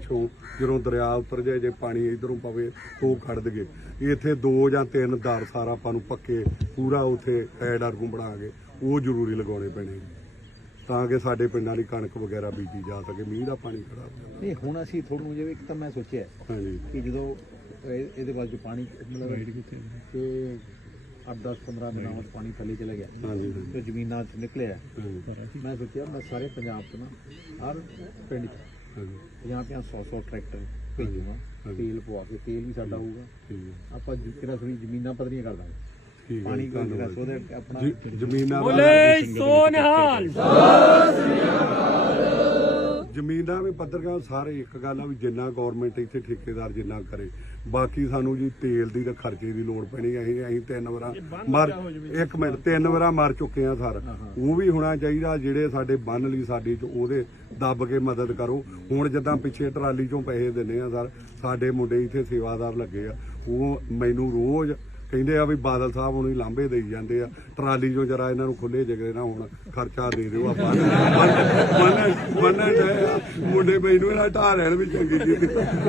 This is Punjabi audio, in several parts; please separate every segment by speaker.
Speaker 1: ਪਿੱਛੋਂ ਜਦੋਂ ਦਰਿਆ ਉਤਰ ਜਾਏ, ਜੇ ਪਾਣੀ ਇਧਰੋਂ ਪਵੇ ਉਹ ਕੱਢ ਦਈਏ। ਇੱਥੇ 2 ਜਾਂ 3 ਦਰ ਸਾਰਾ ਆਪਾਂ ਨੂੰ ਪੱਕੇ ਪੂਰਾ ਉੱਥੇ ਐਡ ਅਰਗੂ ਬਣਾ ਕੇ ਉਹ ਜ਼ਰੂਰੀ ਲਗਾਉਣੇ ਪੈਣੇ ਤਾਂ ਕਿ ਸਾਡੇ ਪਿੰਡਾਂ ਦੀ ਕਣਕ ਵਗੈਰਾ ਬੀਜੀ ਜਾ ਸਕੇ। ਮੀਂਹ ਦਾ ਪਾਣੀ ਖੜਾ ਹੋ ਜਾਂਦਾ।
Speaker 2: ਨਹੀਂ ਹੁਣ ਅਸੀਂ ਤੁਹਾਨੂੰ ਜਿਵੇਂ ਇੱਕ ਤਾਂ ਮੈਂ ਸੋਚਿਆ
Speaker 1: ਹਾਂਜੀ
Speaker 2: ਕਿ ਜਦੋਂ ਇਹਦੇ ਬਾਅਦ ਜੋ ਪਾਣੀ ਮਤਲਬ ਕਿ 8-10-15 ਦਿਨਾਂ ਬਾਅਦ ਪਾਣੀ ਥੱਲੇ ਚਲਾ ਗਿਆ
Speaker 1: ਹਾਂਜੀ
Speaker 2: ਤੇ ਜ਼ਮੀਨਾਂ 'ਚ ਨਿਕਲਿਆ, ਮੈਂ ਸੋਚਿਆ ਮੈਂ ਸਾਰੇ ਪੰਜਾਬ 'ਚ ਨਾ ਹਰ ਪਿੰਡ 'ਚ 50-100 ਟਰੈਕਟਰ ਭੇਜੂਗਾ, ਤੇਲ ਪਵਾ ਕੇ, ਤੇਲ ਵੀ ਸਾਡਾ ਹੋਊਗਾ, ਆਪਾਂ ਕਿਹੜਾ ਥੋੜੀ ਜ਼ਮੀਨਾਂ ਪੱਧਰੀਆਂ ਕਰ ਦਾਂਗੇ, ਪਾਣੀ ਜਿਹੜਾ ਸੋਦੇ ਆਪਣਾ
Speaker 1: ਜ਼ਮੀਨਾਂ ਜ਼ਮੀਨਾਂ ਵੀ ਪੱਧਰ ਕਰ ਸਾਰੇ। ਇੱਕ ਗੱਲ ਆ ਵੀ ਜਿੰਨਾ ਗੌਰਮੈਂਟ ਇੱਥੇ ਠੇਕੇਦਾਰ ਜਿੰਨਾ ਕਰੇ, ਬਾਕੀ ਸਾਨੂੰ ਜੀ ਤੇਲ ਦੀ ਤੇ ਖਰਚੇ ਦੀ ਲੋੜ ਪੈਣੀ। ਅਸੀਂ 3 ਵਾਰਾਂ ਮਰ 1 ਮਿੰਟ 3 ਵਾਰਾਂ ਮਰ ਚੁੱਕੇ ਆ ਸਰ। ਉਹ ਵੀ ਹੋਣਾ ਚਾਹੀਦਾ ਜਿਹੜੇ ਸਾਡੇ ਬੰਨ ਲਈ ਸਾਡੀ ਚ ਉਹਦੇ ਦੱਬ ਕੇ ਮਦਦ ਕਰੋ। ਹੁਣ ਜਿੱਦਾਂ ਪਿੱਛੇ ਟਰਾਲੀ ਚੋਂ ਪੈਸੇ ਦਿੰਦੇ ਆ ਸਰ, ਸਾਡੇ ਮੁੰਡੇ ਇੱਥੇ ਸੇਵਾਦਾਰ ਲੱਗੇ ਆ, ਉਹ ਮੈਨੂੰ ਰੋਜ਼ ਕਹਿੰਦੇ ਆ ਵੀ ਬਾਦਲ ਸਾਹਿਬ ਉਹਨੂੰ ਲਾਂਭੇ ਦੇਈ ਜਾਂਦੇ ਆ, ਟਰਾਲੀ ਚੋਂ ਜਰਾ ਇਹਨਾਂ ਨੂੰ ਖੁੱਲੇ ਜਗਰੇ ਨਾ ਹੁਣ ਖਰਚਾ ਦੇ ਦਿਓ। ਆਪਾਂ ਮੁੰਡੇ ਮੈਨੂੰ ਇਹਨਾਂ ਢਾਹ ਲੈਣ ਵੀ ਚੰਗੀ ਚੀਜ਼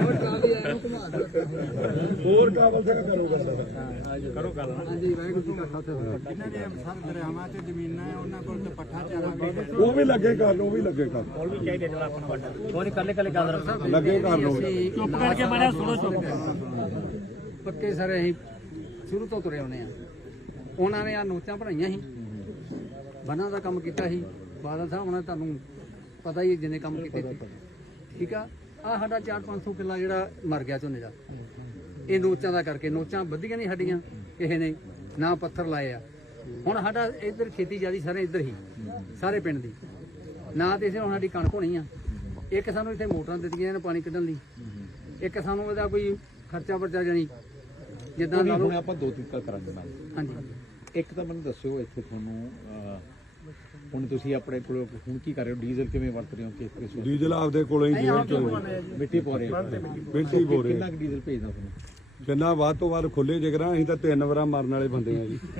Speaker 1: ਹੋਰ ਕਾਬਲ ਸਿੰਘ ਕਰੋ ਗੱਲ।
Speaker 3: ਹਾਂਜੀ ਵਾਹਿਗੁਰੂ ਜੀ ਕਾ ਖਾਲਸਾ। ਇਹਨਾਂ ਦੇ ਸਰ ਦਰਿਆਵਾਂ ਤੇ ਜ਼ਮੀਨਾਂ ਹੈ, ਉਹਨਾਂ ਕੋਲ ਤੇ ਪੱਠਾ ਚਾਰਾ
Speaker 1: ਉਹ ਵੀ ਲੱਗੇ ਕਰ ਲਓ, ਉਹ ਵੀ ਲੱਗੇ ਕਰ
Speaker 4: ਹੋਰ ਵੀ ਚਾਹੀਦੇ ਚਲ ਆਪਾਂ ਨੂੰ ਵੱਡਾ ਕੋਈ ਕੱਲੇ ਕੱਲੇ ਗੱਲ
Speaker 1: ਲੱਗੇ ਕਰ ਲਓ।
Speaker 4: ਚੁੱਪ ਕਰਕੇ ਮਾਰਿਆ ਸੁਣੋ ਚੁੱਪ
Speaker 3: ਪੱਕੇ ਸਰ ਅਸੀਂ ਸ਼ੁਰੂ ਤੋਂ ਤੁਰੇ ਆਉਂਦੇ ਆ। ਉਹਨਾਂ ਨੇ ਆ ਨੋਚਾਂ ਬਣਾਈਆਂ ਸੀ, ਬੰਨਾਂ ਦਾ ਕੰਮ ਕੀਤਾ ਸੀ ਬਾਦਲ ਸਾਹਿਬ ਉਹਨਾਂ ਤੁਹਾਨੂੰ ਪਤਾ ਹੀ ਜਿੰਨੇ ਕੰਮ ਕੀਤੇ ਸੀ, ਠੀਕ ਆ। ਆ ਸਾਡਾ 400-500 ਕਿੱਲਾ ਜਿਹੜਾ ਮਰ ਗਿਆ ਝੋਨੇ ਦਾ, ਇਹ ਨੋਚਾਂ ਦਾ ਕਰਕੇ। ਨੋਚਾਂ ਵਧੀਆਂ ਨਹੀਂ ਸਾਡੀਆਂ ਕਿਸੇ ਨੇ, ਨਾ ਪੱਥਰ ਲਾਏ ਆ। ਹੁਣ ਸਾਡਾ ਇੱਧਰ ਖੇਤੀ ਜਿਆਦੀ ਸਾਰੇ ਇੱਧਰ ਹੀ ਸਾਰੇ ਪਿੰਡ ਦੀ, ਨਾ ਤੇ ਇਸੇ ਹੁਣ ਸਾਡੀ ਕਣਕ ਹੋਣੀ ਆ। ਇੱਕ ਸਾਨੂੰ ਇੱਥੇ ਮੋਟਰਾਂ ਦਿੱਤੀਆਂ ਨੇ ਪਾਣੀ ਕੱਢਣ ਲਈ, ਇੱਕ ਸਾਨੂੰ ਇਹਦਾ ਕੋਈ ਖਰਚਾ ਵਰਚਾ ਜਾਣੀ ਜਿੱਦਾਂ
Speaker 2: ਹੁਣ ਆਪਾਂ 2 ਤਰੀਕਾ ਕਰਾਂਗੇ ਨਾਲ।
Speaker 3: ਹਾਂਜੀ
Speaker 2: ਇੱਕ ਤਾਂ ਮੈਨੂੰ ਦੱਸਿਓ ਇੱਥੇ ਤੁਹਾਨੂੰ ਹੁਣ ਤੁਸੀਂ ਆਪਣੇ ਕੋਲ ਹੁਣ ਕੀ ਕਰ ਰਹੇ ਹੋ, ਡੀਜ਼ਲ ਕਿਵੇਂ ਵਰਤ ਰਹੇ ਹੋ? ਕਿਸ
Speaker 1: ਡੀਜ਼ਲ ਆਪਦੇ ਕੋਲੋਂ ਹੀ ਜੇਲ੍ਹ ਚੋਂ
Speaker 2: ਮਿੱਟੀ ਪਾ ਰਹੇ ਹੋ?
Speaker 1: ਮਿੱਟੀ ਪਾ ਰਹੇ।
Speaker 2: ਕਿੰਨਾ ਡੀਜ਼ਲ ਭੇਜਦਾ ਤੁਹਾਨੂੰ?
Speaker 1: ਜਿੰਨਾ ਵੱਧ ਤੋਂ ਵੱਧ ਖੁੱਲੇ ਜਿਗਰਾਂ। ਅਸੀਂ ਤਾਂ 3 ਵਾਰਾਂ ਮਰਨ ਵਾਲੇ ਬੰਦੇ ਆ ਜੀ।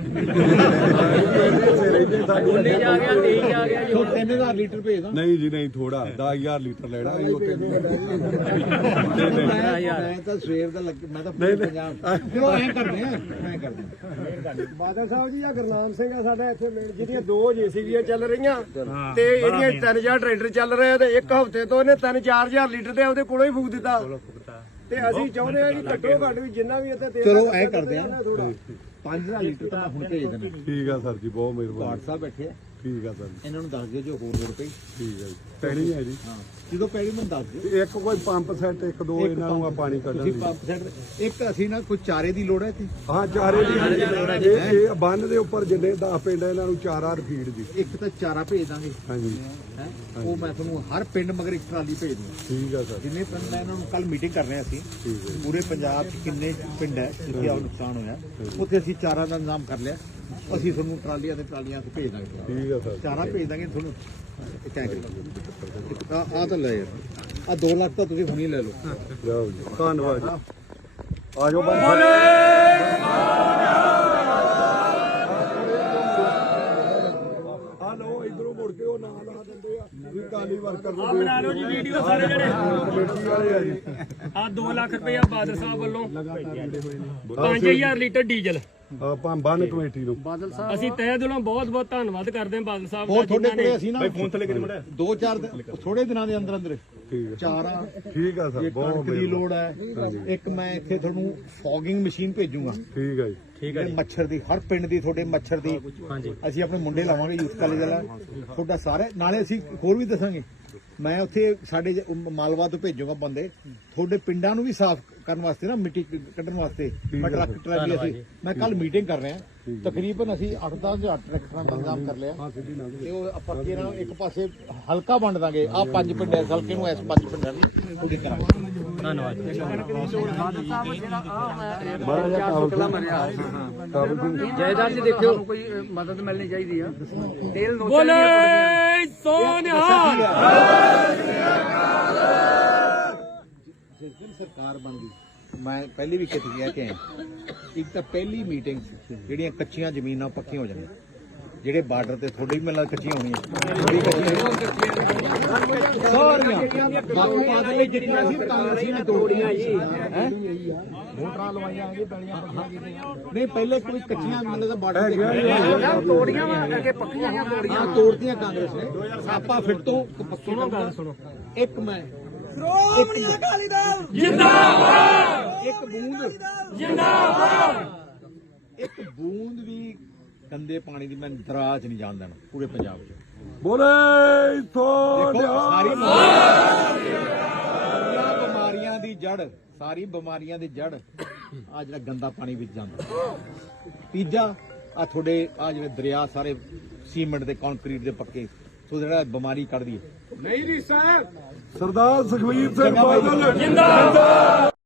Speaker 2: 3000 ਲੀਟਰ ਭੇਜਦਾ?
Speaker 1: ਨਹੀਂ ਜੀ ਨਹੀਂ, ਥੋੜਾ 10000 ਲੀਟਰ ਲੈਣਾ ਅਸੀਂ ਉੱਥੇ।
Speaker 2: ਮੈਂ ਤਾਂ ਸਵੇਰ ਦਾ ਮੈਂ ਤਾਂ ਪੰਜਾਬ ਚਲੋ ਐਂ ਕਰਦੇ ਆ, ਮੈਂ ਕਰਦੇ
Speaker 5: ਬਾਦਲ ਸਾਹਿਬ ਜੀ ਆ ਗੁਰਨਾਮ ਸਿੰਘ ਆ ਸਾਡਾ ਇੱਥੇ ਜਿਹਦੀਆਂ 2 JCB ਚੱਲ ਰਹੀਆਂ ਤੇ ਇਹਦੀਆਂ 3000 ਟਰੈਕਟਰ ਚੱਲ ਰਹੇ ਤੇ ਇੱਕ ਹਫ਼ਤੇ ਤੋਂ ਇਹਨੇ 3-4000 ਲੀਟਰ ਤੇ ਉਹਦੇ ਕੋਲੋਂ ਹੀ ਫੂਕ ਦਿੱਤਾ। ਤੇ ਅਸੀਂ ਚਾਹੁੰਦੇ ਆ ਕਿ ਘੱਟੋ ਘੱਟ ਵੀ ਜਿੰਨਾ ਵੀ ਇੱਥੇ
Speaker 2: ਚਲੋ ਐਂ ਕਰਦੇ ਆ 5000 ਲੀਟਰ ਤਾਂ ਮੈਂ ਹੁਣ ਭੇਜ ਦੇਣਾ।
Speaker 1: ਠੀਕ ਆ ਸਰ ਜੀ, ਬਹੁਤ ਮਿਹਰਬਾਨੀ।
Speaker 2: ਸਾਹਿਬ ਬੈਠੇ ਆ,
Speaker 1: ਠੀਕ ਆ ਸਰ।
Speaker 2: ਇਹਨਾਂ ਨੂੰ ਦੱਸ ਦਿਓ ਜੋ ਹੋਰ ਲੋੜ ਪਈ।
Speaker 1: ਠੀਕ ਆ ਜੀ, ਪੈਣੀ ਹੈ ਜੀ।
Speaker 2: ਹਾਂ ਜਦੋਂ ਪੈਣੀ ਮੈਨੂੰ ਦੱਸ ਦਿਓ।
Speaker 1: ਇੱਕ ਕੋਈ ਪੰਪ ਸੈੱਟ 1-2 ਇਹਨਾਂ ਨੂੰ ਆ ਪਾਣੀ ਕੱਢਣ
Speaker 2: ਤੁਸੀਂ
Speaker 1: ਦੀ।
Speaker 2: ਪੰਪ ਸੈੱਟ ਇੱਕ ਅਸੀਂ ਨਾ ਕੋਈ ਚਾਰੇ ਦੀ ਲੋੜ ਹੈ ਤੇ
Speaker 1: ਹਾਂ ਚਾਰੇ ਦੀ। ਇਹ ਬੰਨ ਦੇ ਉੱਪਰ ਜਿੰਨੇ 10 ਪਿੰਡ ਇਹਨਾਂ ਨੂੰ ਚਾਰਾ ਫੀਡ ਦੀ।
Speaker 2: ਇੱਕ ਤਾਂ ਚਾਰਾ ਭੇਜ ਦਾਂਗੇ
Speaker 1: ਹਾਂਜੀ
Speaker 2: ਹੈ, ਉਹ ਮੈਂ ਤੁਹਾਨੂੰ ਹਰ ਪਿੰਡ ਮਗਰ ਇੱਕ ਟਰਾਲੀ ਭੇਜ ਦੂੰਗਾ।
Speaker 1: ਠੀਕ ਆ ਸਰ।
Speaker 2: ਜਿੰਨੇ ਪਿੰਡ ਮੈਂ ਇਹਨਾਂ ਨੂੰ ਕੱਲ ਮੀਟਿੰਗ ਕਰ ਰਹੇ ਹਾਂ ਅਸੀਂ,
Speaker 1: ਠੀਕ ਹੈ
Speaker 2: ਪੂਰੇ ਪੰਜਾਬ 'ਚ ਕਿੰਨੇ ਪਿੰਡ ਹੈ ਜਿੱਥੇ ਆ ਨੁਕਸਾਨ ਹੋਇਆ, ਉੱਥੇ ਅਸੀਂ ਚਾਰਾ ਦਾ ਇੰਤਜ਼ਾਮ ਕਰ ਲਿਆ। ਅਸੀਂ ਤੁਹਾਨੂੰ ਟਰਾਲੀਆਂ ਤੇ ਟਰਾਲੀਆਂ ਤੇ ਭੇਜ ਦਾਂਗੇ,
Speaker 1: ਠੀਕ ਆ ਸਰ।
Speaker 2: ਚਾਰਾ ਭੇਜ ਦਾਂਗੇ ਤੁਹਾਨੂੰ। ਇੱਕ ਐਂ ਕਰੀ ਆ ਤਾਂ ਲੈ ਯਾਰ, ਆ 2 ਲੱਖ ਤਾਂ ਤੁਸੀਂ ਹੁਣੀ ਲੈ ਲਓ।
Speaker 1: ਜਾਓ ਜੀ, ਧੰਨਵਾਦ ਜੀ। ਆ ਜਾਓ ਬੰਦ। ਹਲੋ ਇਧਰੋਂ ਮੁੜ ਕੇ ਉਹ ਨਾਲ ਲਾ ਦਿੰਦੇ ਆ ਵੀ ਕਾਲੀ ਵਰਕਰ ਨੂੰ
Speaker 4: ਬਣਾ ਲਓ ਜੀ ਵੀਡੀਓ ਸਾਰੇ ਜਣੇ।
Speaker 1: ਕਮੇਟੀ ਵਾਲੇ ਆ ਜੀ।
Speaker 4: ਆ 2 ਲੱਖ ਰੁਪਇਆ ਬਾਦਲ ਸਾਹਿਬ ਵੱਲੋਂ 5000 ਲੀਟਰ ਡੀਜ਼ਲ
Speaker 1: ਆਪਾਂ ਬੰਨ ਕਮੇਟੀ ਨੂੰ
Speaker 3: ਬਾਦਲ ਸਾਹਿਬ
Speaker 4: ਅਸੀਂ ਤਹਿ ਦਿਲੋਂ ਬਹੁਤ ਬਹੁਤ ਧੰਨਵਾਦ ਕਰਦੇ ਹਾਂ ਬਾਦਲ ਸਾਹਿਬ
Speaker 2: ਹੋਰ
Speaker 4: ਦਾ,
Speaker 2: ਤੁਹਾਡੇ
Speaker 4: ਜਿਨ੍ਹਾਂ
Speaker 2: ਕੋਲੇ
Speaker 4: ਨੇ
Speaker 2: ਅਸੀਂ ਨਾ ਫੋਨ ਥੱਲੇ ਕਰੀ ਮੜਾ 2-4 ਥੋੜੇ ਦਿਨਾਂ ਦੇ ਅੰਦਰ ਅੰਦਰ
Speaker 1: ਠੀਕ ਆ।
Speaker 2: ਚਾਰਾ
Speaker 1: ਠੀਕ ਆ ਸਰ,
Speaker 2: ਇਹ
Speaker 1: ਬਹੁਤ
Speaker 2: ਕਣਕ ਦੀ ਲੋੜ ਹੈ। ਇੱਕ ਮੈਂ ਇੱਥੇ ਤੁਹਾਨੂੰ ਫੌਗਿੰਗ ਮਸ਼ੀਨ ਭੇਜੂਗਾ।
Speaker 1: ਠੀਕ ਆ ਜੀ।
Speaker 4: ਠੀਕ ਹੈ ਜੀ।
Speaker 2: ਮੱਛਰ ਦੀ ਹਰ ਪਿੰਡ ਦੀ ਤੁਹਾਡੇ ਮੱਛਰ ਦੀ
Speaker 4: ਹਾਂਜੀ
Speaker 2: ਅਸੀਂ ਆਪਣੇ ਮੁੰਡੇ ਲਾਵਾਂਗੇ ਯੂਥ ਕਾਲਜ ਵਾਲਾ ਤੁਹਾਡਾ ਸਾਰੇ ਨਾਲੇ ਅਸੀਂ ਹੋਰ ਵੀ ਦੱਸਾਂਗੇ। ਮੈਂ ਉੱਥੇ ਸਾਡੇ ਮਾਲਵਾ ਤੋਂ ਭੇਜੂਗਾ ਬੰਦੇ ਤੁਹਾਡੇ ਪਿੰਡਾਂ ਨੂੰ ਵੀ ਸਾਫ਼ ਕਰਨ ਵਾਸਤੇ ਨਾ, ਮਿੱਟੀ ਕੱਢਣ ਵਾਸਤੇ। ਮੈਂ ਟਰੱਕ ਟਰਾਲੀ ਅਸੀਂ ਮੈਂ ਕੱਲ ਮੀਟਿੰਗ ਕਰ ਰਿਹਾ, ਤਕਰੀਬਨ ਅਸੀਂ 8-10 ਹਜ਼ਾਰ ਟਰੈਕਟਰਾਂ ਦਾ ਇੰਤਜ਼ਾਮ ਕਰ ਲਿਆ ਤੇ ਉਹ ਆਪਾਂ ਕੀ ਨਾ ਇੱਕ ਪਾਸੇ ਹਲਕਾ ਵੰਡ ਦਾਂਗੇ। ਆ 5 ਪਿੰਡ ਇਸ ਹਲਕੇ ਨੂੰ, ਇਸ 5 ਪਿੰਡਾਂ ਨੂੰ ਉਹਦੀ ਕਰਾਂਗੇ।
Speaker 4: ਧੰਨਵਾਦ।
Speaker 3: ਬਾਦਲ ਸਾਹਿਬ ਜਿਹੜਾ ਆ
Speaker 1: ਬੜਾ ਜਿਹਾ
Speaker 3: 400 ਕਿੱਲਾ ਮਰਿਆ ਜਾਇਦਾਦ 'ਚ ਦੇਖਿਓ ਕੋਈ ਮਦਦ ਮਿਲਣੀ ਚਾਹੀਦੀ ਆ। ਤੇਲ ਨੋਚਾਂ
Speaker 4: ਬੋਲੇ ਸੋਨਿਹਾਲ।
Speaker 2: ਜਿਸ ਦਿਨ ਸਰਕਾਰ ਬਣ ਗਈ, ਮੈਂ ਪਹਿਲੀ ਵੀ ਕਿਤੇ ਗਿਆ ਕਿ ਇੱਕ ਤਾਂ ਪਹਿਲੀ ਮੀਟਿੰਗ ਜਿਹੜੀਆਂ ਕੱਚੀਆਂ ਜ਼ਮੀਨਾਂ ਪੱਕੀਆਂ ਹੋ ਜਾਣੀਆਂ, ਜਿਹੜੇ ਬਾਰਡਰ ਤੇ ਤੁਹਾਡੇ ਵੀ ਮਿਲਾਂ ਕੱਚੀਆਂ ਹੋਣੀਆਂ ਥੋੜੀ ਕੱਚੀਆਂ ਸਾਰੀਆਂ ਬਾਪੂ ਬਾਦਲ ਨੇ ਜਿੱਤੀਆਂ ਸੀ ਕਾਂਗਰਸੀ ਨੇ ਤੋੜੀਆਂ ਜੀ ਵੋਟਰਾਂ ਲਵਾਈਆਂ ਜੀ ਪੈਲੀਆਂ ਪੱਕੀਆਂ ਨਹੀਂ ਪਹਿਲੇ ਕੋਈ ਕੱਚੀਆਂ ਮਿਲਾਂ ਦਾ ਬਾਰਡਰ ਤੇ
Speaker 3: ਤੋੜੀਆਂ ਵਾ ਅੱਗੇ ਪੱਕੀਆਂ ਆ ਤੋੜੀਆਂ
Speaker 2: ਹਾਂ ਤੋੜਦੀਆਂ ਕਾਂਗਰਸ ਨੇ ਆਪਾਂ ਫਿਰ ਤੋਂ ਸੁਣੋ ਗੱਲ ਸੁਣੋ ਇੱਕ ਮੈਂ ਸ਼੍ਰੋਮਣੀ ਅਕਾਲੀ ਦਲ ਜਿੰਦਾਬਾਦ ਇੱਕ ਬੂੰਦ ਜਿੰਦਾਬਾਦ ਇੱਕ ਬੂੰਦ ਵੀ ਗੰਦੇ ਪਾਣੀ ਦੀ ਮੈਂ ਦਰਾਜ ਨਹੀਂ ਜਾਣ ਦੇਣਾ ਪੂਰੇ ਪੰਜਾਬ 'ਚ
Speaker 1: ਬੋਲੇ
Speaker 2: ਦੇਖੋ ਸਾਰੀ ਬਿਮਾਰੀਆਂ ਦੀ ਜੜ ਆ ਜਿਹੜਾ ਗੰਦਾ ਪਾਣੀ ਵਿੱਚ ਜਾਂਦਾ ਤੀਜਾ ਆ ਤੁਹਾਡੇ ਆ ਜਿਹੜੇ ਦਰਿਆ ਸਾਰੇ ਸੀਮੈਂਟ ਦੇ ਕੰਕਰੀਟ ਦੇ ਪੱਕੇ ਸੋ ਜਿਹੜਾ ਬਿਮਾਰੀ ਕੱਢਦੀ ਹੈ
Speaker 1: ਸਰਦਾਰ ਸੁਖਬੀਰ ਸਿੰਘ ਬਾਦਲ ਜਿੰਦਾਬਾਦ।